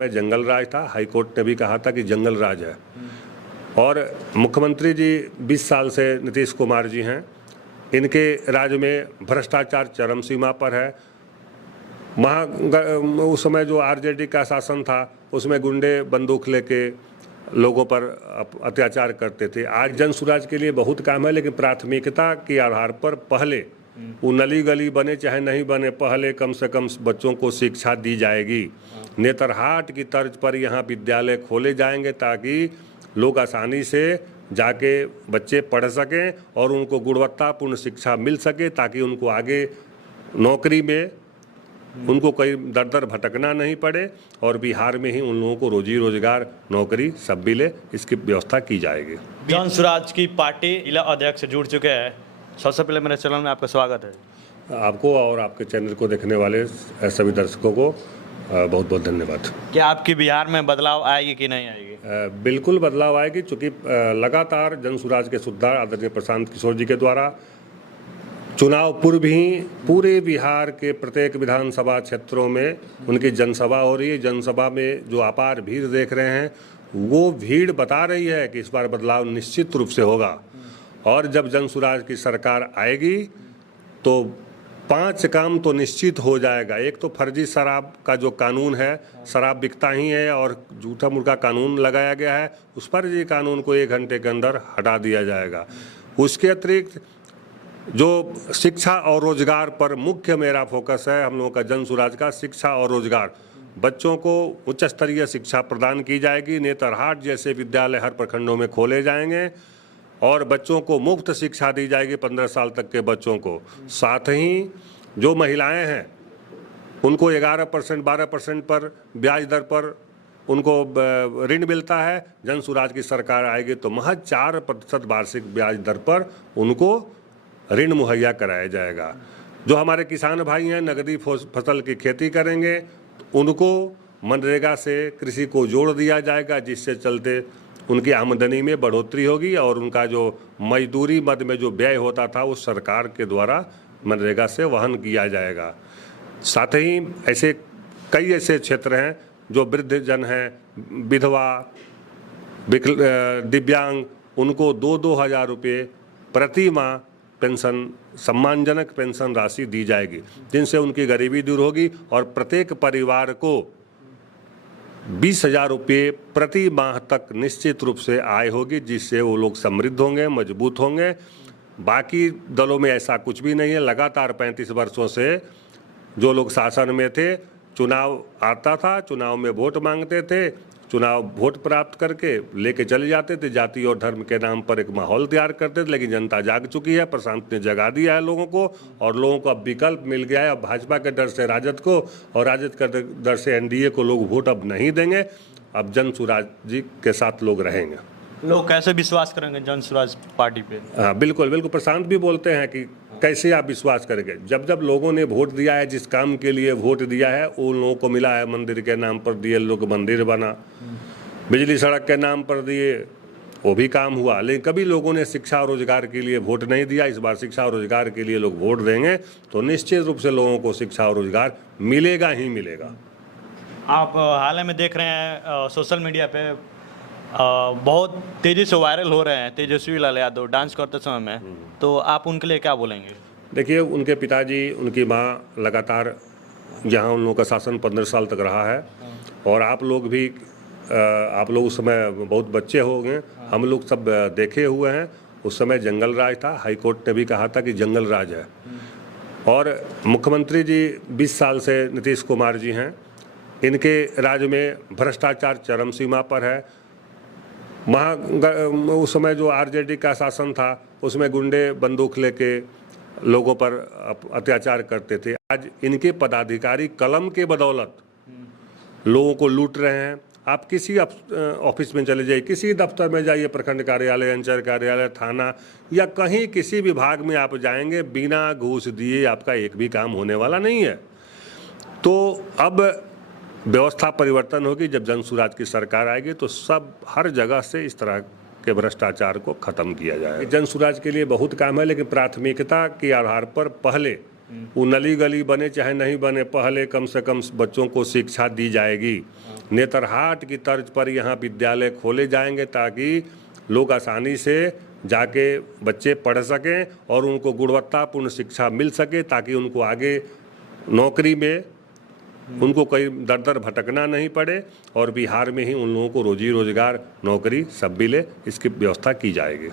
में जंगल राज था, high court ने भी कहा था कि जंगल राज है। और मुख्यमंत्री जी 20 साल से नीतीश कुमार जी हैं, इनके राज्य में भ्रष्टाचार चरम सीमा पर है। उस समय जो आरजेडी का शासन था उसमें गुंडे बंदूक लेके लोगों पर अत्याचार करते थे। आज जन सुराज के लिए बहुत काम है, लेकिन प्राथमिकता के आधार पर पहले वो नली गली बने चाहे नहीं बने, पहले कम से कम बच्चों को शिक्षा दी जाएगी। नेतरहाट की तर्ज पर यहाँ विद्यालय खोले जाएंगे ताकि लोग आसानी से जाके बच्चे पढ़ सकें और उनको गुणवत्तापूर्ण शिक्षा मिल सके, ताकि उनको आगे नौकरी में उनको कहीं दर दर भटकना नहीं पड़े और बिहार में ही उन लोगों को रोजी रोजगार नौकरी सब मिले, इसकी व्यवस्था की जाएगी। जन सुराज की पार्टी जिला अध्यक्ष जुड़ चुके हैं। सबसे पहले मेरे चैनल में आपका स्वागत है। आपको और आपके चैनल को देखने वाले सभी दर्शकों को बहुत बहुत धन्यवाद। क्या आपकी बिहार में बदलाव आएगी कि नहीं आएगी? बिल्कुल बदलाव आएगी, चूँकि लगातार जन सुराज के सुधार आदरणीय प्रशांत किशोर जी के द्वारा चुनाव पूर्व ही पूरे बिहार के प्रत्येक विधानसभा क्षेत्रों में उनकी जनसभा हो रही है। जनसभा में जो अपार भीड़ देख रहे हैं, वो भीड़ बता रही है कि इस बार बदलाव निश्चित रूप से होगा। और जब जन सुराज की सरकार आएगी तो 5 काम तो निश्चित हो जाएगा। एक तो फर्जी शराब का जो कानून है, शराब बिकता ही है और झूठा मुर्गा कानून लगाया गया है, उस फर्जी कानून को 1 घंटे के अंदर हटा दिया जाएगा। उसके अतिरिक्त जो शिक्षा और रोजगार पर मुख्य मेरा फोकस है, हम लोगों का जन सुराज का शिक्षा और रोजगार, बच्चों को उच्च स्तरीय शिक्षा प्रदान की जाएगी। नेतरहाट जैसे विद्यालय हर प्रखंडों में खोले जाएंगे और बच्चों को मुफ्त शिक्षा दी जाएगी 15 साल तक के बच्चों को। साथ ही जो महिलाएं हैं उनको 11% 12% पर ब्याज दर पर उनको ऋण मिलता है। जन सुराज की सरकार आएगी तो महज 4% वार्षिक ब्याज दर पर उनको ऋण मुहैया कराया जाएगा। जो हमारे किसान भाई हैं नगदी फसल की खेती करेंगे, उनको मनरेगा से कृषि को जोड़ दिया जाएगा, जिससे चलते उनकी आमदनी में बढ़ोतरी होगी और उनका जो मजदूरी मद में जो व्यय होता था वो सरकार के द्वारा मनरेगा से वहन किया जाएगा। साथ ही ऐसे कई ऐसे क्षेत्र हैं जो वृद्धजन हैं, विधवा, दिव्यांग, उनको 2-2 हज़ार रुपये प्रति माह पेंशन, सम्मानजनक पेंशन राशि दी जाएगी, जिनसे उनकी गरीबी दूर होगी और प्रत्येक परिवार को 20,000 रुपये प्रति माह तक निश्चित रूप से आय होगी, जिससे वो लोग समृद्ध होंगे, मजबूत होंगे। बाकी दलों में ऐसा कुछ भी नहीं है। लगातार 35 वर्षों से जो लोग शासन में थे, चुनाव आता था, चुनाव में वोट मांगते थे, चुनाव वोट प्राप्त करके लेके चले जाते थे, जाति और धर्म के नाम पर एक माहौल तैयार करते थे। लेकिन जनता जाग चुकी है, प्रशांत ने जगा दिया है लोगों को और लोगों को अब विकल्प मिल गया है। अब भाजपा के डर से राजद को और राजद के डर से एनडीए को लोग वोट अब नहीं देंगे। अब जन सुराज जी के साथ लोग रहेंगे। लोग कैसे विश्वास करेंगे जन सुराज पार्टी पे? हाँ बिल्कुल बिल्कुल, प्रशांत भी बोलते हैं कि कैसे आप विश्वास करेंगे। जब जब लोगों ने वोट दिया है, जिस काम के लिए वोट दिया है उन लोगों को मिला है। मंदिर के नाम पर दिए लोग, मंदिर बना, बिजली सड़क के नाम पर दिए, वो भी काम हुआ। लेकिन कभी लोगों ने शिक्षा और रोजगार के लिए वोट नहीं दिया। इस बार शिक्षा और रोजगार के लिए लोग वोट देंगे तो निश्चित रूप से लोगों को शिक्षा और रोजगार मिलेगा ही मिलेगा। आप हाल में देख रहे हैं सोशल मीडिया पे बहुत तेज़ी से वायरल हो रहे हैं तेजस्वी लाल यादव डांस करते समय में, तो आप उनके लिए क्या बोलेंगे? देखिए, उनके पिताजी, उनकी माँ लगातार यहाँ उन लोगों का शासन 15 साल तक रहा है और आप लोग उस समय बहुत बच्चे हो गए, हम लोग सब देखे हुए हैं। उस समय जंगल राज था, हाई कोर्ट ने भी कहा था कि जंगल राज है। और मुख्यमंत्री जी 20 साल से नीतीश कुमार जी हैं, इनके राज्य में भ्रष्टाचार चरम सीमा पर है। उस समय जो आरजेडी का शासन था उसमें गुंडे बंदूक लेके लोगों पर अत्याचार करते थे। आज इनके पदाधिकारी कलम के बदौलत लोगों को लूट रहे हैं। आप किसी ऑफिस में चले जाइए, किसी दफ्तर में जाइए, प्रखंड कार्यालय, अंचल कार्यालय, थाना या कहीं किसी विभाग में आप जाएंगे, बिना घूस दिए आपका एक भी काम होने वाला नहीं है। तो अब व्यवस्था परिवर्तन होगी। जब जन सुराज की सरकार आएगी तो सब हर जगह से इस तरह के भ्रष्टाचार को खत्म किया जाएगा। जन सुराज के लिए बहुत काम है, लेकिन प्राथमिकता के आधार पर पहले वो नली गली बने चाहे नहीं बने, पहले कम से कम बच्चों को शिक्षा दी जाएगी। नेतरहाट की तर्ज पर यहाँ विद्यालय खोले जाएंगे ताकि लोग आसानी से जाके बच्चे पढ़ सकें और उनको गुणवत्तापूर्ण शिक्षा मिल सके, ताकि उनको आगे नौकरी में उनको कहीं दर दर भटकना नहीं पड़े और बिहार में ही उन लोगों को रोजी रोजगार, नौकरी सब मिले, इसकी व्यवस्था की जाएगी।